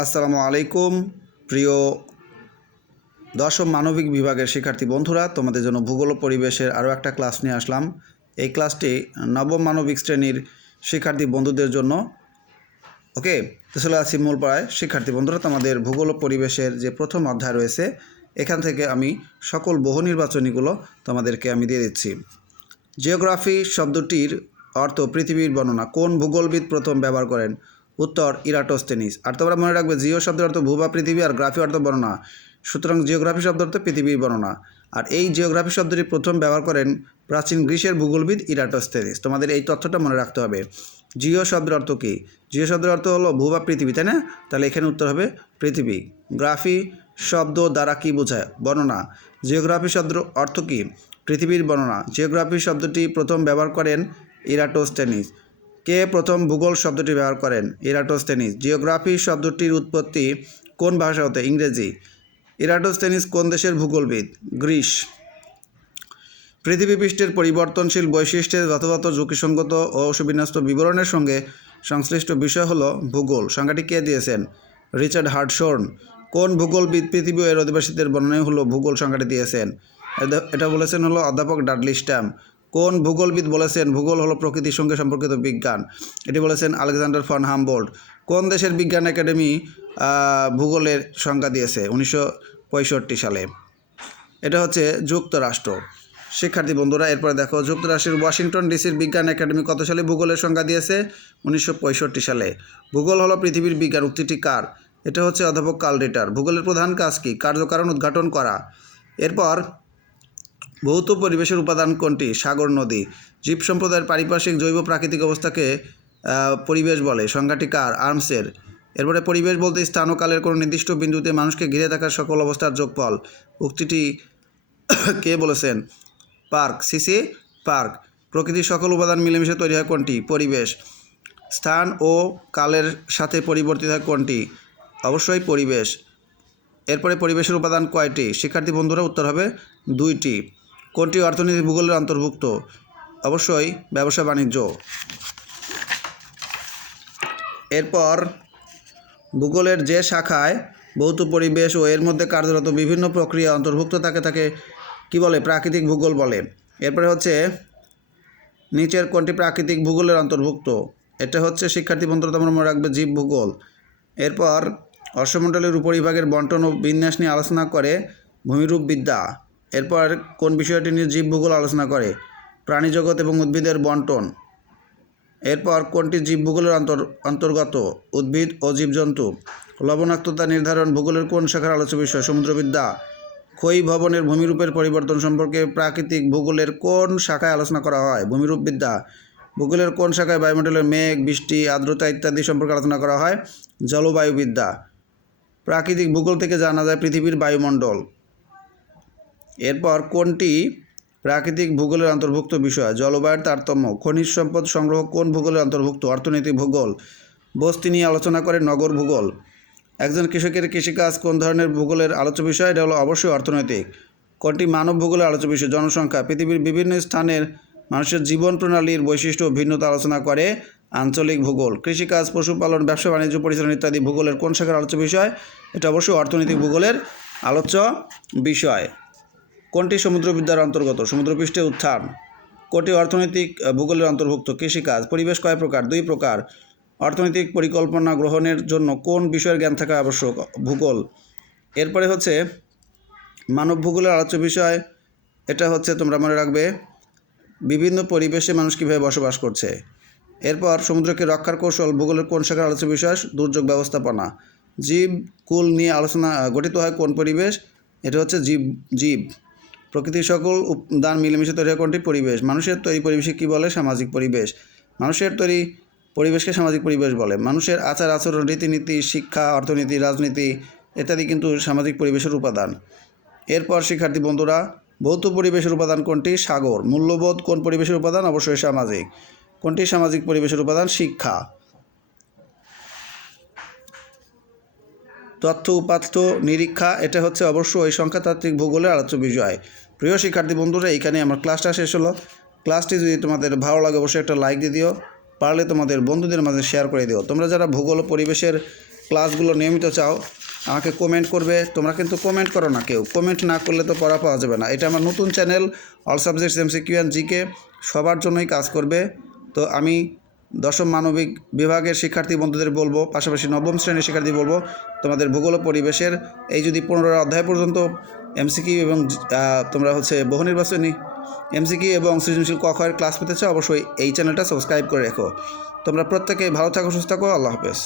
আসসালামু আলাইকুম, প্রিয় দশম মানবিক বিভাগের শিক্ষার্থী বন্ধুরা, তোমাদের জন্য ভূগোল পরিবেশের আরও একটা ক্লাস নিয়ে আসলাম। এই ক্লাসটি নবম মানবিক শ্রেণির শিক্ষার্থী বন্ধুদের জন্য। ওকে, তো চলে আসি মূল পাড়ায়। শিক্ষার্থী বন্ধুরা, তোমাদের ভূগোল পরিবেশের যে প্রথম অধ্যায় রয়েছে, এখান থেকে আমি সকল বহু নির্বাচনীগুলো তোমাদেরকে আমি দিয়ে দিচ্ছি। জিওগ্রাফি শব্দটির অর্থ পৃথিবীর বর্ণনা। কোন ভূগোলবিদ প্রথম ব্যবহার করেন? উত্তর ইরাটোস্তেনিস আর তোমরা মনে রাখবে, জিও শব্দের অর্থ ভূ বা পৃথিবী আর গ্রাফি অর্থ বর্ণনা। সুতরাং জিওগ্রাফি শব্দ অর্থ পৃথিবীর বর্ণনা। আর এই জিওগ্রাফি শব্দটি প্রথম ব্যবহার করেন প্রাচীন গ্রিসের ভূগোলবিদ ইরাটোস্তেনিস তোমাদের এই তথ্যটা মনে রাখতে হবে। জিও শব্দের অর্থ কী? জিও শব্দের অর্থ হলো ভূ বা পৃথিবী, তাই না? তাহলে এখানে উত্তর হবে পৃথিবী। গ্রাফি শব্দ দ্বারা কী বোঝায়? বর্ণনা। জিওগ্রাফি শব্দের অর্থ কী? পৃথিবীর বর্ণনা। জিওগ্রাফি শব্দটি প্রথম ব্যবহার করেন ইরাটোস্টেনিস কে প্রথম ভূগোল শব্দটি ব্যবহার করেন? ইরাটোস্টেনিস জিওগ্রাফি শব্দটির উৎপত্তি কোন ভাষা হতে? ইংরেজি। ইরাটোস্টেনিস কোন দেশের ভূগোলবিদ? গ্রীস। পৃথিবীপৃষ্ঠের পরিবর্তনশীল বৈশিষ্ট্যের যথাযথ ঝুঁকিসঙ্গত ও সুবিন্যস্ত বিবরণের সঙ্গে সংশ্লিষ্ট বিষয় হলো ভূগোল। সংখ্যাটি কে দিয়েছেন? রিচার্ড হার্ডশোর্ন কোন ভূগোলবিদ পৃথিবী এর অধিবাসীদের বর্ণনায় হলো ভূগোল সংখ্যাটি দিয়েছেন? এটা- এটা বলেছেন হলো অধ্যাপক ডাডলি স্ট্যাম কোন ভূগোলবিদ বলেছেন, ভূগোল হলো প্রকৃতির সঙ্গে সম্পর্কিত বিজ্ঞান? এটি বলেছেন আলেকজান্ডার ফন হামবোল্ড কোন দেশের বিজ্ঞান একাডেমি ভূগোলের সংজ্ঞা দিয়েছে উনিশশো পঁয়ষট্টি সালে? এটা হচ্ছে যুক্তরাষ্ট্র। শিক্ষার্থী বন্ধুরা, এরপরে দেখো, যুক্তরাষ্ট্রের ওয়াশিংটন ডিসির বিজ্ঞান একাডেমি কত সালে ভূগোলের সংজ্ঞা দিয়েছে? উনিশশো পঁয়ষট্টি সালে। ভূগোল হলো পৃথিবীর বিজ্ঞান, উক্তিটি কার? এটা হচ্ছে অধ্যাপক কার্ল রিটার ভূগোলের প্রধান কাজ কী? কার্যকারণ উদ্ঘাটন করা। এরপর ভৌত পরিবেশের উপাদান কোনটি? সাগর নদী। জীব সম্প্রদায়ের পারিপার্শ্বিক জৈব প্রাকৃতিক অবস্থাকে পরিবেশ বলে। সংজ্ঞাটি কার? আর্মসের। এরপরে পরিবেশ বলতে স্থান ও কালের কোনো নির্দিষ্ট বিন্দুতে মানুষকে ঘিরে থাকার সকল অবস্থার যোগফল। উক্তিটি কে বলেছেন? পার্ক। CC park. প্রকৃতির সকল উপাদান মিলেমিশে তৈরি হয় কোনটি? পরিবেশ। স্থান ও কালের সাথে পরিবর্তিত হয় কোনটি? অবশ্যই পরিবেশ। এরপরে পরিবেশের উপাদান কয়টি? শিক্ষার্থী বন্ধুরা, উত্তর হবে দুইটি। কোনটি অর্থনীতি ভূগোলের অন্তর্ভুক্ত? অবশ্যই ব্যবসা বাণিজ্য। এরপর ভূগোলের যে শাখায় ভৌত পরিবেশ ও এর মধ্যে কার্যরত বিভিন্ন প্রক্রিয়া অন্তর্ভুক্ত থাকে তাকে কি বলে? প্রাকৃতিক ভূগোল বলে। এরপরে হচ্ছে নিচের কোনটি প্রাকৃতিক ভূগোলের অন্তর্ভুক্ত? এটা হচ্ছে শিক্ষার্থী বন্ধুরা, তোমরা মনে রাখবে জীব ভূগোল। এরপর অশ্বমণ্ডলের উপরিভাগের বন্টন ও বিন্যাস নিয়ে আলোচনা করে ভূমিরূপ বিদ্যা। এরপর কোন বিষয়টি নিয়ে জীব ভূগোল আলোচনা করে? প্রাণীজগৎ এবং উদ্ভিদের বন্টন। এরপর কোনটি জীব ভূগোলের অন্তর, অন্তর্গত? উদ্ভিদ ও জীবজন্তু। লবণাক্ততা নির্ধারণ ভূগোলের কোন শাখার আলোচ্য বিষয়? সমুদ্রবিদ্যা। ক্ষয়ী ভবনের ভূমিরূপের পরিবর্তন সম্পর্কে প্রাকৃতিক ভূগোলের কোন শাখায় আলোচনা করা হয়? ভূমিরূপবিদ্যা ভূগোলের কোন শাখায় বায়ুমণ্ডলের মেঘ, বৃষ্টি, আর্দ্রতা ইত্যাদি সম্পর্কে আলোচনা করা হয়? জলবায়ুবিদ্যা। প্রাকৃতিক ভূগোল থেকে জানা যায় পৃথিবীর বায়ুমণ্ডল। এরপর কোনটি প্রাকৃতিক ভূগোলের অন্তর্ভুক্ত বিষয়? জলবায়ুর তারতম্য, খনিজ সম্পদ সংগ্রহ কোন ভূগোলের অন্তর্ভুক্ত? অর্থনৈতিক ভূগোল, বস্তি নিয়ে আলোচনা করে নগর ভূগোল। একজন কৃষকের কৃষিকাজ কোন ধরনের ভূগোলের আলোচ্য বিষয়? এটা হলো অবশ্যই অর্থনৈতিক। কোনটি মানব ভূগোলের আলোচ্য বিষয়? জনসংখ্যা, পৃথিবীর বিভিন্ন স্থানের মানুষের জীবন প্রণালীর বৈশিষ্ট্য ভিন্নতা আলোচনা করে আঞ্চলিক ভূগোল। কৃষিকাজ, পশুপালন, ব্যবসা, বাণিজ্য, পরিচালনা ইত্যাদি ভূগোলের কোন শাখার আলোচ্য বিষয়? এটা অবশ্যই অর্থনৈতিক ভূগোলের আলোচ্য বিষয়। কোনটি সমুদ্রবিদ্যার অন্তর্গত? সমুদ্রপৃষ্ঠে উত্থান। কোনটি অর্থনৈতিক ভূগোলের অন্তর্ভুক্ত কৃষিকাজ। পরিবেশ কয় প্রকার? দুই প্রকার। অর্থনৈতিক পরিকল্পনা গ্রহণের জন্য কোন বিষয়ের জ্ঞান থাকা আবশ্যক? ভূগোল। এরপরে হচ্ছে মানব ভূগোলের আলোচ্য বিষয়। এটা হচ্ছে, তোমরা মনে রাখবে, বিভিন্ন পরিবেশে মানুষ কীভাবে বসবাস করছে। এরপর, সমুদ্রকে রক্ষার কৌশল, ভূগোলের কোন শাখার আলোচ্য বিষয়? দুর্যোগ ব্যবস্থাপনা। জীব, কুল নিয়ে আলোচনা গঠিত হয় কোন পরিবেশ? এটা হচ্ছে জীব জীব। প্রকৃতির সকল উপাদান মিলেমিশে তৈরি কোনটি? পরিবেশ। মানুষের তৈরি পরিবেশে কী বলে? সামাজিক পরিবেশ। মানুষের তৈরি পরিবেশকে সামাজিক পরিবেশ বলে। মানুষের আচার আচরণ, রীতিনীতি, শিক্ষা, অর্থনীতি, রাজনীতি ইত্যাদি কিন্তু সামাজিক পরিবেশের উপাদান। এরপর, শিক্ষার্থী বন্ধুরা, ভৌত পরিবেশের উপাদান কোনটি? সাগর। মূল্যবোধ কোন পরিবেশের উপাদান? অবশ্যই সামাজিক। কোনটি সামাজিক পরিবেশের উপাদান? শিক্ষা। তথ্য উপাত্ত নিরীক্ষা, এটা হচ্ছে অবশ্য ওই সংখ্যাতাত্ত্বিক ভূগোলের আলোচ্য বিষয় প্রিয় শিক্ষার্থী বন্ধুরা এইখানে আমার ক্লাসটা শেষ হলো। ক্লাসটি যদি তোমাদের ভালো লাগে, অবশ্যই একটা লাইক দিয়ে দিও। পারলে তোমাদের বন্ধুদের মাঝে শেয়ার করে দিও। তোমরা যারা ভূগোল পরিবেশের ক্লাসগুলো নিয়মিত চাও, আমাকে কমেন্ট করবে। তোমরা কিন্তু কমেন্ট করো না কেউ। কমেন্ট না করলে তো পড়া পাওয়া যাবে না। এটা আমার নতুন channel all subjects MCQ and GK সবার জন্যই কাজ করবে। তো আমি দশম মানবিক বিভাগের শিক্ষার্থী বন্ধুদের বলব, পাশাপাশি নবম শ্রেণির শিক্ষার্থী বলব, তোমাদের ভূগোল পরিবেশের, এই যদি পনেরো অধ্যায় পর্যন্ত এমসিকিউ এবং তোমরা হচ্ছে বহু নির্বাচনী এমসিকিউ এবং সৃজনশীল কখয়ের ক্লাস পেতে চাও, অবশ্যই এই চ্যানেলটা সাবস্ক্রাইব করে রেখো। তোমরা প্রত্যেকেই ভালো থাকো, সুস্থ থাকো, আল্লাহ হাফেজ।